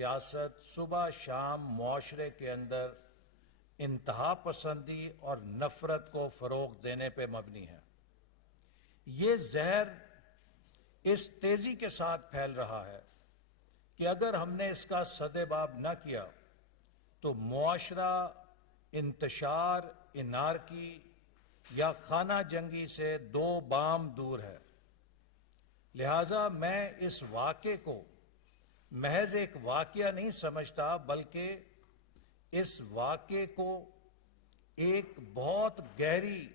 سیاست صبح شام معاشرے کے اندر انتہا پسندی اور نفرت کو فروغ دینے پہ مبنی ہے۔ یہ زہر اس تیزی کے ساتھ پھیل رہا ہے کہ اگر ہم نے اس کا سدباب نہ کیا تو معاشرہ انتشار انارکی یا خانہ جنگی سے دو بام دور ہے۔ لہٰذا میں اس واقعے کو محض ایک واقعہ نہیں سمجھتا، بلکہ اس واقعے کو ایک بہت گہری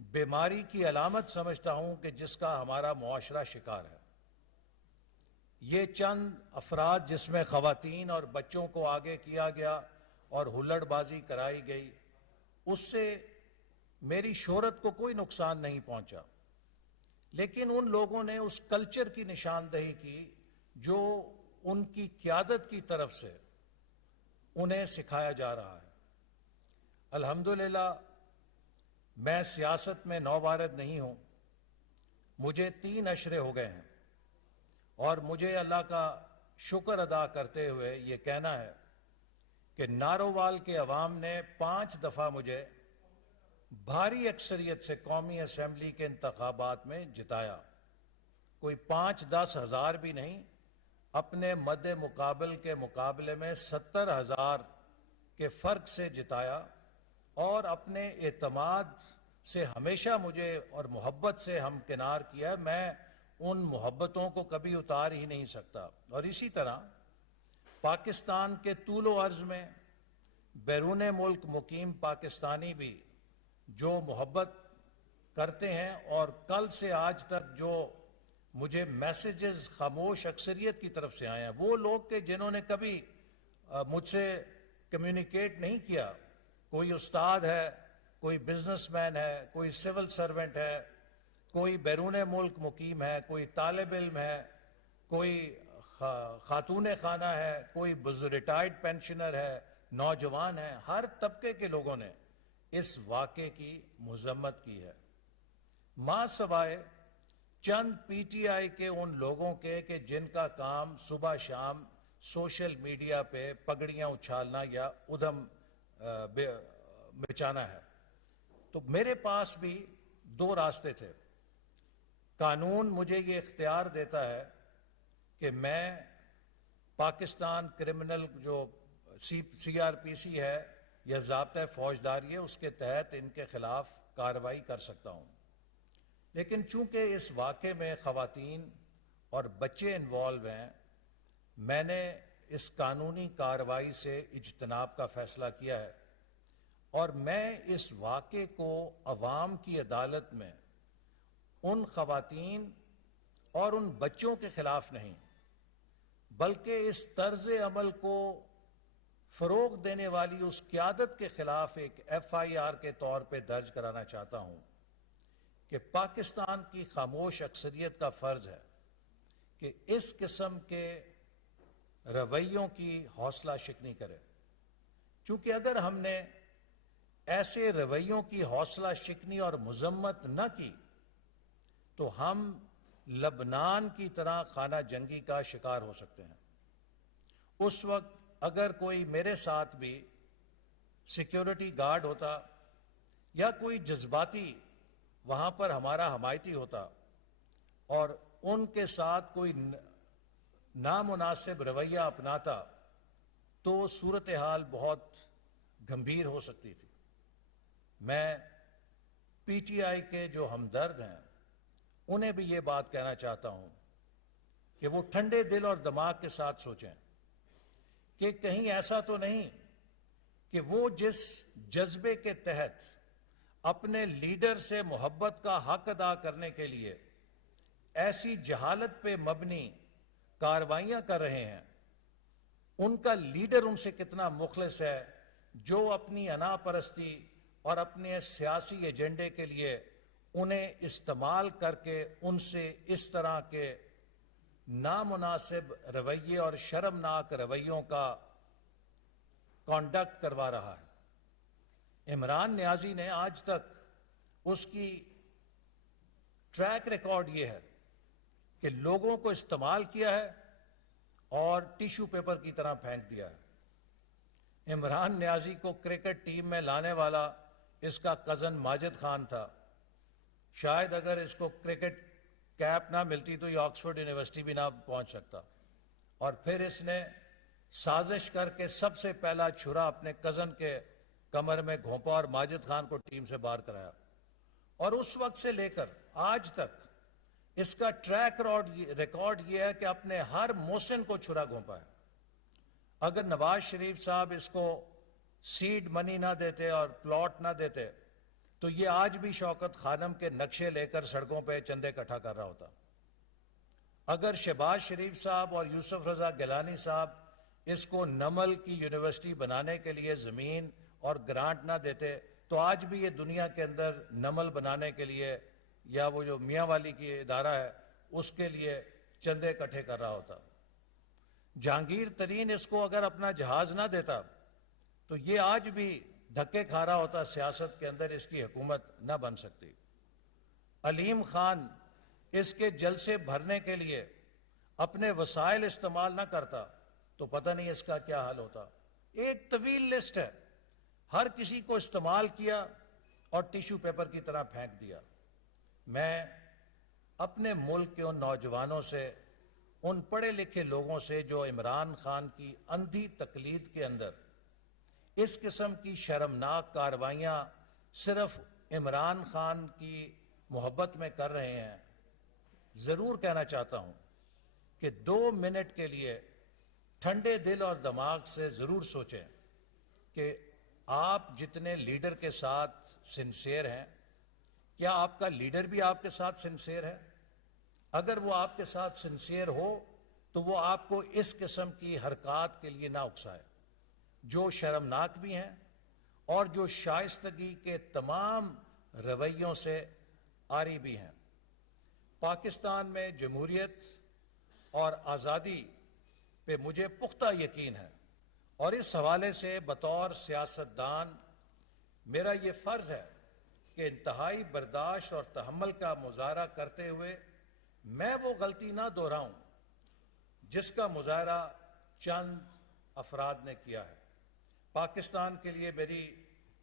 بیماری کی علامت سمجھتا ہوں کہ جس کا ہمارا معاشرہ شکار ہے۔ یہ چند افراد جس میں خواتین اور بچوں کو آگے کیا گیا اور ہلڑ بازی کرائی گئی، اس سے میری شہرت کو کوئی نقصان نہیں پہنچا، لیکن ان لوگوں نے اس کلچر کی نشاندہی کی جو ان کی قیادت کی طرف سے انہیں سکھایا جا رہا ہے۔ الحمدللہ میں سیاست میں نوبارد نہیں ہوں، مجھے 3 عشرے ہو گئے ہیں، اور مجھے اللہ کا شکر ادا کرتے ہوئے یہ کہنا ہے کہ نارووال کے عوام نے 5 دفعہ مجھے بھاری اکثریت سے قومی اسمبلی کے انتخابات میں جتایا۔ کوئی 5-10 ہزار بھی نہیں، اپنے مد مقابل کے مقابلے میں 70,000 کے فرق سے جتایا، اور اپنے اعتماد سے ہمیشہ مجھے اور محبت سے ہمکنار کیا۔ میں ان محبتوں کو کبھی اتار ہی نہیں سکتا۔ اور اسی طرح پاکستان کے طول و عرض میں بیرون ملک مقیم پاکستانی بھی جو محبت کرتے ہیں، اور کل سے آج تک جو مجھے میسیجز خاموش اکثریت کی طرف سے آئے ہیں، وہ لوگ کہ جنہوں نے کبھی مجھ سے کمیونیکیٹ نہیں کیا، کوئی استاد ہے، کوئی بزنس مین ہے، کوئی سول سرونٹ ہے، کوئی بیرون ملک مقیم ہے، کوئی طالب علم ہے، کوئی خاتون خانہ ہے، کوئی ریٹائرڈ پینشنر ہے، نوجوان ہے، ہر طبقے کے لوگوں نے اس واقعے کی مذمت کی ہے، ماں سوائے چند پی ٹی آئی کے ان لوگوں کے کہ جن کا کام صبح شام سوشل میڈیا پہ پگڑیاں اچھالنا یا ادھم مچانا ہے۔ تو میرے پاس بھی 2 راستے تھے۔ قانون مجھے یہ اختیار دیتا ہے کہ میں پاکستان کرمنل جو سی آر پی سی ہے یا ضابطۂ فوجداری ہے، اس کے تحت ان کے خلاف کارروائی کر سکتا ہوں، لیکن چونکہ اس واقعے میں خواتین اور بچے انوالو ہیں، میں نے اس قانونی کارروائی سے اجتناب کا فیصلہ کیا ہے، اور میں اس واقعے کو عوام کی عدالت میں ان خواتین اور ان بچوں کے خلاف نہیں، بلکہ اس طرز عمل کو فروغ دینے والی اس قیادت کے خلاف ایک ایف آئی آر کے طور پہ درج کرانا چاہتا ہوں کہ پاکستان کی خاموش اکثریت کا فرض ہے کہ اس قسم کے رویوں کی حوصلہ شکنی کرے، چونکہ اگر ہم نے ایسے رویوں کی حوصلہ شکنی اور مذمت نہ کی تو ہم لبنان کی طرح خانہ جنگی کا شکار ہو سکتے ہیں۔ اس وقت اگر کوئی میرے ساتھ بھی سیکیورٹی گارڈ ہوتا یا کوئی جذباتی وہاں پر ہمارا حمایتی ہوتا اور ان کے ساتھ کوئی نامناسب رویہ اپناتا، تو صورتحال بہت گمبھیر ہو سکتی تھی۔ میں پی ٹی آئی کے جو ہمدرد ہیں انہیں بھی یہ بات کہنا چاہتا ہوں کہ وہ ٹھنڈے دل اور دماغ کے ساتھ سوچیں کہ کہیں ایسا تو نہیں کہ وہ جس جذبے کے تحت اپنے لیڈر سے محبت کا حق ادا کرنے کے لیے ایسی جہالت پہ مبنی کارروائیاں کر رہے ہیں، ان کا لیڈر ان سے کتنا مخلص ہے جو اپنی انا پرستی اور اپنے سیاسی ایجنڈے کے لیے انہیں استعمال کر کے ان سے اس طرح کے نامناسب رویے اور شرمناک رویوں کا کانڈکٹ کروا رہا ہے۔ عمران نیازی نے آج تک اس کی ٹریک ریکارڈ یہ ہے کہ لوگوں کو استعمال کیا ہے اور ٹیشو پیپر کی طرح پھینک دیا ہے۔ عمران نیازی کو کرکٹ ٹیم میں لانے والا اس کا کزن ماجد خان تھا۔ شاید اگر اس کو کرکٹ کیپ نہ ملتی تو یہ آکسفورڈ یونیورسٹی بھی نہ پہنچ سکتا، اور پھر اس نے سازش کر کے سب سے پہلا چھرا اپنے کزن کے کمر میں گھونپا اور ماجد خان کو ٹیم سے باہر کرایا، اور اس وقت سے لے کر آج تک اس کا ٹریک ریکارڈ یہ ہے کہ اپنے ہر محسن کو چھرا گھونپا ہے۔ اگر نواز شریف صاحب اس کو سیڈ منی نہ دیتے اور پلاٹ نہ دیتے تو یہ آج بھی شوکت خانم کے نقشے لے کر سڑکوں پہ چندے اکٹھا کر رہا ہوتا۔ اگر شہباز شریف صاحب اور یوسف رضا گیلانی صاحب اس کو نمل کی یونیورسٹی بنانے کے لیے زمین اور گرانٹ نہ دیتے تو آج بھی یہ دنیا کے اندر نمل بنانے کے لیے یا وہ جو میاں والی کی ادارہ ہے اس کے لیے چندے اکٹھے کر رہا ہوتا۔ جہانگیر ترین اس کو اگر اپنا جہاز نہ دیتا تو یہ آج بھی دھکے کھا رہا ہوتا، سیاست کے اندر اس کی حکومت نہ بن سکتی۔ علیم خان اس کے جلسے بھرنے کے لیے اپنے وسائل استعمال نہ کرتا تو پتہ نہیں اس کا کیا حال ہوتا۔ ایک طویل لسٹ ہے، ہر کسی کو استعمال کیا اور ٹیشو پیپر کی طرح پھینک دیا۔ میں اپنے ملک کے ان نوجوانوں سے، ان پڑھے لکھے لوگوں سے جو عمران خان کی اندھی تقلید کے اندر اس قسم کی شرمناک کارروائیاں صرف عمران خان کی محبت میں کر رہے ہیں، ضرور کہنا چاہتا ہوں کہ 2 منٹ کے لیے ٹھنڈے دل اور دماغ سے ضرور سوچیں کہ آپ جتنے لیڈر کے ساتھ سنسیئر ہیں، کیا آپ کا لیڈر بھی آپ کے ساتھ سنسیئر ہے؟ اگر وہ آپ کے ساتھ سنسیئر ہو تو وہ آپ کو اس قسم کی حرکات کے لیے نہ اکسائے جو شرمناک بھی ہیں اور جو شائستگی کے تمام رویوں سے عاری بھی ہیں۔ پاکستان میں جمہوریت اور آزادی پہ مجھے پختہ یقین ہے، اور اس حوالے سے بطور سیاستدان میرا یہ فرض ہے کہ انتہائی برداشت اور تحمل کا مظاہرہ کرتے ہوئے میں وہ غلطی نہ دہراؤں جس کا مظاہرہ چند افراد نے کیا ہے۔ پاکستان کے لیے میری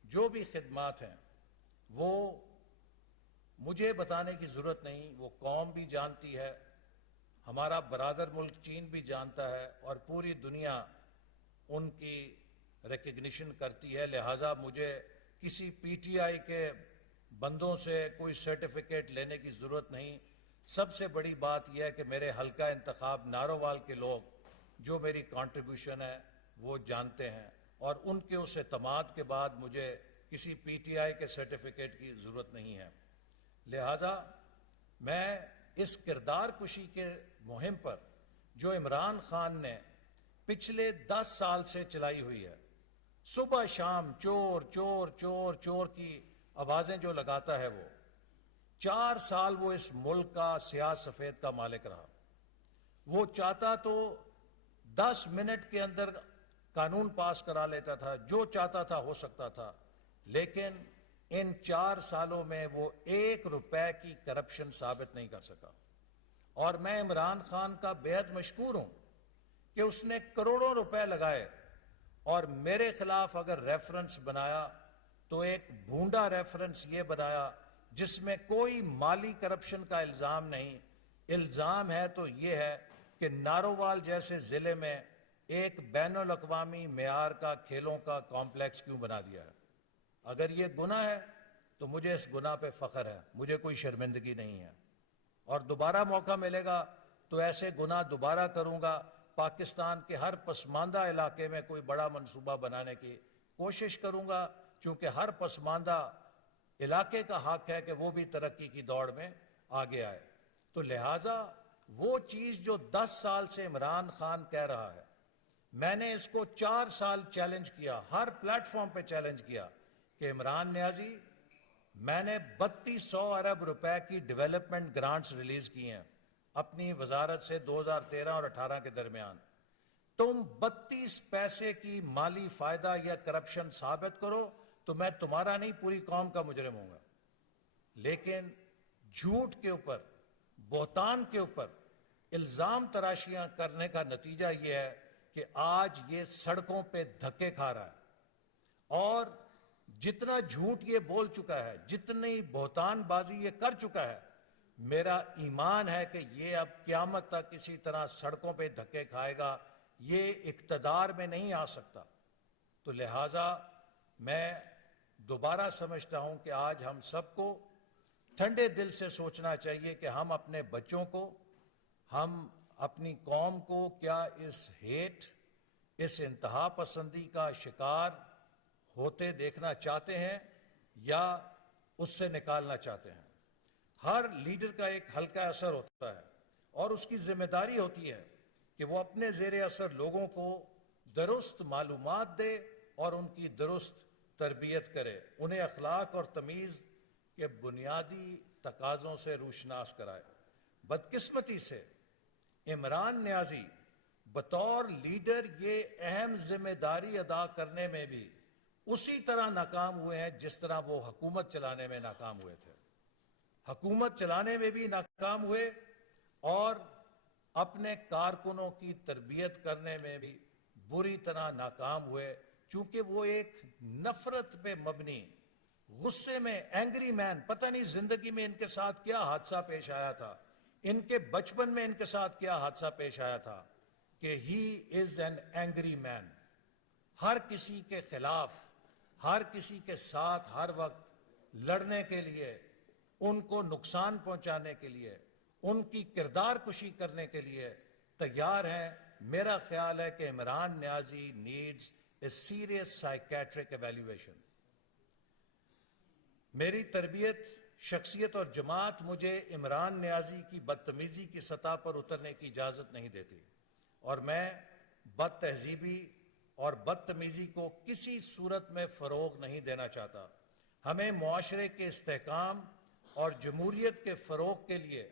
جو بھی خدمات ہیں وہ مجھے بتانے کی ضرورت نہیں، وہ قوم بھی جانتی ہے، ہمارا برادر ملک چین بھی جانتا ہے، اور پوری دنیا ان کی ریکگنیشن کرتی ہے۔ لہٰذا مجھے کسی پی ٹی آئی کے بندوں سے کوئی سرٹیفکیٹ لینے کی ضرورت نہیں۔ سب سے بڑی بات یہ ہے کہ میرے حلقہ انتخاب نارووال کے لوگ جو میری کنٹریبیوشن ہے وہ جانتے ہیں، اور ان کے اس اعتماد کے بعد مجھے کسی پی ٹی آئی کے سرٹیفکیٹ کی ضرورت نہیں ہے۔ لہذا میں اس کردار کشی کے مہم پر جو عمران خان نے پچھلے 10 سال سے چلائی ہوئی ہے، صبح شام چور چور چور چور کی آوازیں جو لگاتا ہے، وہ 4 سال وہ اس ملک کا سیاہ سفید کا مالک رہا۔ وہ چاہتا تو 10 منٹ کے اندر قانون پاس کرا لیتا تھا، جو چاہتا تھا ہو سکتا تھا، لیکن ان 4 سالوں میں وہ 1 روپے کی کرپشن ثابت نہیں کر سکا۔ اور میں عمران خان کا بےحد مشکور ہوں کہ اس نے کروڑوں روپے لگائے اور میرے خلاف اگر ریفرنس بنایا تو ایک بھونڈا ریفرنس یہ بنایا جس میں کوئی مالی کرپشن کا الزام نہیں۔ الزام ہے تو یہ ہے کہ نارووال جیسے ضلع میں ایک بین الاقوامی معیار کا کھیلوں کا کمپلیکس کیوں بنا دیا ہے۔ اگر یہ گناہ ہے تو مجھے اس گناہ پہ فخر ہے، مجھے کوئی شرمندگی نہیں ہے، اور دوبارہ موقع ملے گا تو ایسے گناہ دوبارہ کروں گا۔ پاکستان کے ہر پسماندہ علاقے میں کوئی بڑا منصوبہ بنانے کی کوشش کروں گا، کیونکہ ہر پسماندہ علاقے کا حق ہے کہ وہ بھی ترقی کی دوڑ میں آگے آئے۔ تو لہٰذا وہ چیز جو 10 سال سے عمران خان کہہ رہا ہے، میں نے اس کو 4 سال چیلنج کیا، ہر پلیٹ فارم پہ چیلنج کیا کہ عمران نیازی، میں نے 3200 ارب روپے کی ڈیولپمنٹ گرانٹس ریلیز کی ہیں اپنی وزارت سے 2013 اور 18 کے درمیان۔ تم 32 پیسے کی مالی فائدہ یا کرپشن ثابت کرو تو میں تمہارا نہیں پوری قوم کا مجرم ہوں گا۔ لیکن جھوٹ کے اوپر، بہتان کے اوپر الزام تراشیاں کرنے کا نتیجہ یہ ہے کہ آج یہ سڑکوں پہ دھکے کھا رہا ہے، اور جتنا جھوٹ یہ بول چکا ہے، جتنی بہتان بازی یہ کر چکا ہے، میرا ایمان ہے کہ یہ اب قیامت تک اسی طرح سڑکوں پہ دھکے کھائے گا، یہ اقتدار میں نہیں آ سکتا۔ تو لہٰذا میں دوبارہ سمجھتا ہوں کہ آج ہم سب کو ٹھنڈے دل سے سوچنا چاہیے کہ ہم اپنے بچوں کو، ہم اپنی قوم کو کیا اس ہیٹ، اس انتہا پسندی کا شکار ہوتے دیکھنا چاہتے ہیں یا اس سے نکالنا چاہتے ہیں۔ ہر لیڈر کا ایک ہلکا اثر ہوتا ہے اور اس کی ذمہ داری ہوتی ہے کہ وہ اپنے زیر اثر لوگوں کو درست معلومات دے اور ان کی درست تربیت کرے، انہیں اخلاق اور تمیز کے بنیادی تقاضوں سے روشناس کرائے۔ بدقسمتی سے عمران نیازی بطور لیڈر یہ اہم ذمہ داری ادا کرنے میں بھی اسی طرح ناکام ہوئے ہیں جس طرح وہ حکومت چلانے میں ناکام ہوئے تھے۔ حکومت چلانے میں بھی ناکام ہوئے اور اپنے کارکنوں کی تربیت کرنے میں بھی بری طرح ناکام ہوئے، چونکہ وہ ایک نفرت پہ مبنی، غصے میں، اینگری مین، پتہ نہیں زندگی میں ان کے ساتھ کیا حادثہ پیش آیا تھا، ان کے بچپن میں ان کے ساتھ کیا حادثہ پیش آیا تھا کہ ہی از این اینگری مین، ہر کسی کے خلاف، ہر کسی کے ساتھ ہر وقت لڑنے کے لیے، ان کو نقصان پہنچانے کے لیے، ان کی کردار کشی کرنے کے لیے تیار ہیں۔ میرا خیال ہے کہ Imran Niazi needs a serious psychiatric evaluation. میری تربیت، شخصیت اور جماعت مجھے عمران نیازی کی بدتمیزی کی سطح پر اترنے کی اجازت نہیں دیتی، اور میں بد تہذیبی اور بدتمیزی کو کسی صورت میں فروغ نہیں دینا چاہتا۔ ہمیں معاشرے کے استحکام اور جمہوریت کے فروغ کے لیے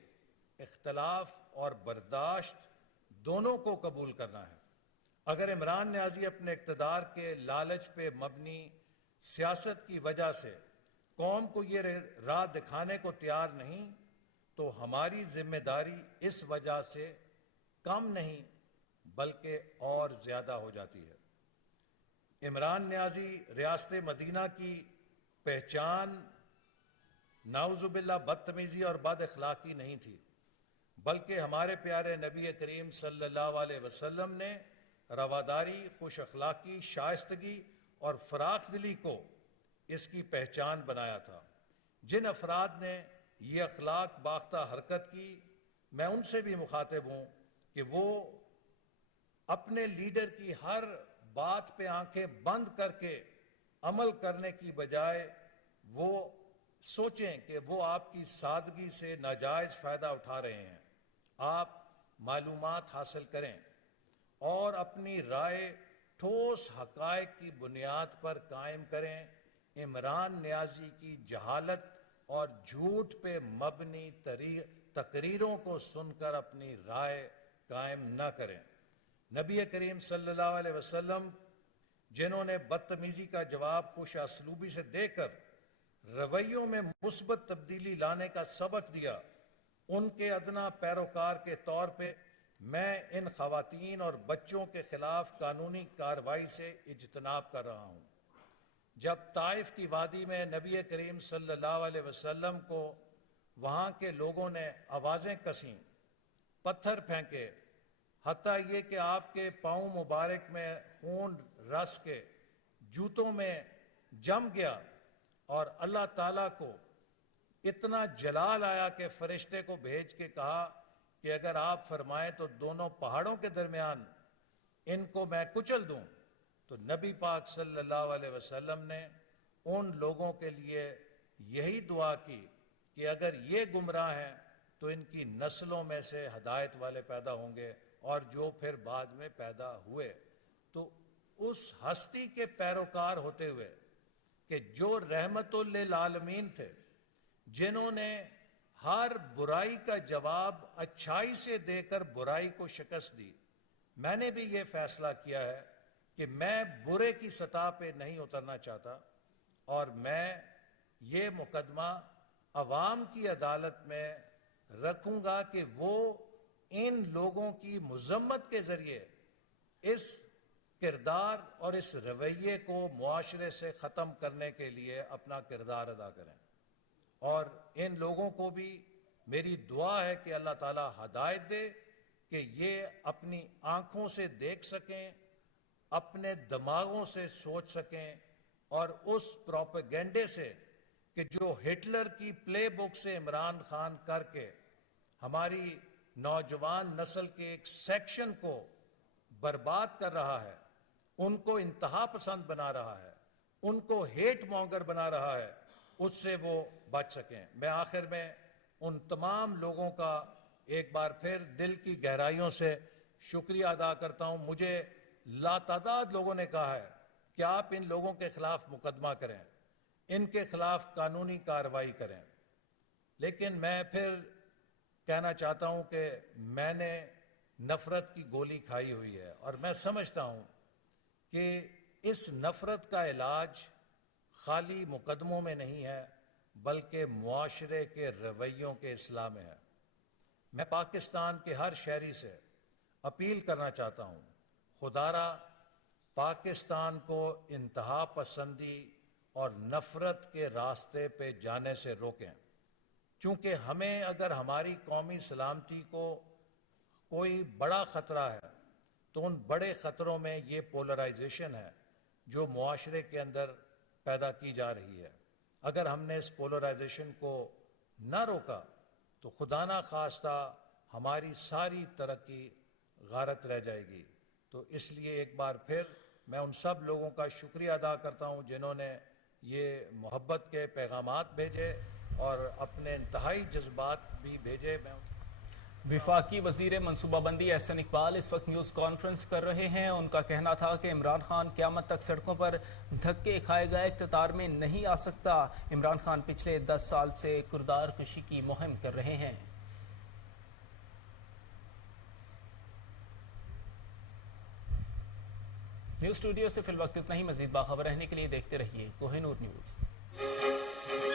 اختلاف اور برداشت دونوں کو قبول کرنا ہے۔ اگر عمران نیازی اپنے اقتدار کے لالچ پہ مبنی سیاست کی وجہ سے قوم کو یہ راہ دکھانے کو تیار نہیں، تو ہماری ذمہ داری اس وجہ سے کم نہیں بلکہ اور زیادہ ہو جاتی ہے۔ عمران نیازی ریاست مدینہ کی پہچان نعوذ باللہ بدتمیزی اور بد اخلاقی نہیں تھی، بلکہ ہمارے پیارے نبی کریم صلی اللہ علیہ وسلم نے رواداری، خوش اخلاقی، شائستگی اور فراخ دلی کو اس کی پہچان بنایا تھا۔ جن افراد نے یہ اخلاق باختہ حرکت کی، میں ان سے بھی مخاطب ہوں کہ وہ اپنے لیڈر کی ہر بات پہ آنکھیں بند کر کے عمل کرنے کی بجائے وہ سوچیں کہ وہ آپ کی سادگی سے ناجائز فائدہ اٹھا رہے ہیں۔ آپ معلومات حاصل کریں اور اپنی رائے ٹھوس حقائق کی بنیاد پر قائم کریں۔ عمران نیازی کی جہالت اور جھوٹ پہ مبنی تقریروں کو سن کر اپنی رائے قائم نہ کریں۔ نبی کریم صلی اللہ علیہ وسلم جنہوں نے بدتمیزی کا جواب خوش اسلوبی سے دے کر رویوں میں مثبت تبدیلی لانے کا سبق دیا، ان کے ادنا پیروکار کے طور پہ میں ان خواتین اور بچوں کے خلاف قانونی کارروائی سے اجتناب کر رہا ہوں۔ جب طائف کی وادی میں نبی کریم صلی اللہ علیہ وسلم کو وہاں کے لوگوں نے آوازیں کسیں، پتھر پھینکے، حتیٰ یہ کہ آپ کے پاؤں مبارک میں خون رس کے جوتوں میں جم گیا، اور اللہ تعالیٰ کو اتنا جلال آیا کہ فرشتے کو بھیج کے کہا کہ اگر آپ فرمائیں تو دونوں پہاڑوں کے درمیان ان کو میں کچل دوں، تو نبی پاک صلی اللہ علیہ وسلم نے ان لوگوں کے لیے یہی دعا کی کہ اگر یہ گمراہ ہیں تو ان کی نسلوں میں سے ہدایت والے پیدا ہوں گے، اور جو پھر بعد میں پیدا ہوئے۔ تو اس ہستی کے پیروکار ہوتے ہوئے کہ جو رحمت للعالمین تھے، جنہوں نے ہر برائی کا جواب اچھائی سے دے کر برائی کو شکست دی، میں نے بھی یہ فیصلہ کیا ہے کہ میں برے کی سطح پہ نہیں اترنا چاہتا، اور میں یہ مقدمہ عوام کی عدالت میں رکھوں گا کہ وہ ان لوگوں کی مذمت کے ذریعے اس کردار اور اس رویے کو معاشرے سے ختم کرنے کے لیے اپنا کردار ادا کریں. اور ان لوگوں کو بھی میری دعا ہے کہ اللہ تعالیٰ ہدایت دے کہ یہ اپنی آنکھوں سے دیکھ سکیں, اپنے دماغوں سے سوچ سکیں, اور اس پروپیگنڈے سے کہ جو ہٹلر کی پلے بک سے عمران خان کر کے ہماری نوجوان نسل کے ایک سیکشن کو برباد کر رہا ہے, ان کو انتہا پسند بنا رہا ہے, ان کو ہیٹ مونگر بنا رہا ہے, اس سے وہ بچ سکیں. میں آخر میں ان تمام لوگوں کا ایک بار پھر دل کی گہرائیوں سے شکریہ ادا کرتا ہوں. مجھے لاتعداد لوگوں نے کہا ہے کہ آپ ان لوگوں کے خلاف مقدمہ کریں, ان کے خلاف قانونی کارروائی کریں. لیکن میں پھر کہنا چاہتا ہوں کہ میں نے نفرت کی گولی کھائی ہوئی ہے, اور میں سمجھتا ہوں کہ اس نفرت کا علاج خالی مقدموں میں نہیں ہے بلکہ معاشرے کے رویوں کے اصلاح میں ہے. میں پاکستان کے ہر شہری سے اپیل کرنا چاہتا ہوں, خدارا پاکستان کو انتہا پسندی اور نفرت کے راستے پہ جانے سے روکیں, چونکہ ہمیں اگر ہماری قومی سلامتی کو کوئی بڑا خطرہ ہے تو ان بڑے خطروں میں یہ پولرائزیشن ہے جو معاشرے کے اندر پیدا کی جا رہی ہے. اگر ہم نے اس پولرائزیشن کو نہ روکا تو خدا نہ خواستہ ہماری ساری ترقی غارت رہ جائے گی. تو اس لیے ایک بار پھر میں ان سب لوگوں کا شکریہ ادا کرتا ہوں جنہوں نے یہ محبت کے پیغامات بھیجے اور اپنے انتہائی جذبات بھی بھیجے. وفاقی وزیر منصوبہ بندی احسن اقبال اس وقت نیوز کانفرنس کر رہے ہیں. ان کا کہنا تھا کہ عمران خان قیامت تک سڑکوں پر دھکے کھائے گئے اقتدار میں نہیں آ سکتا. عمران خان پچھلے 10 سال سے کردار کشی کی مہم کر رہے ہیں. نیوز اسٹوڈیو سے فی الوقت اتنا ہی. مزید باخبر رہنے کے لیے دیکھتے رہیے کوہ نور نیوز.